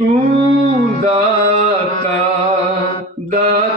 ਤੂੰ ਦਾਤਾ ਦਾਤਾਰ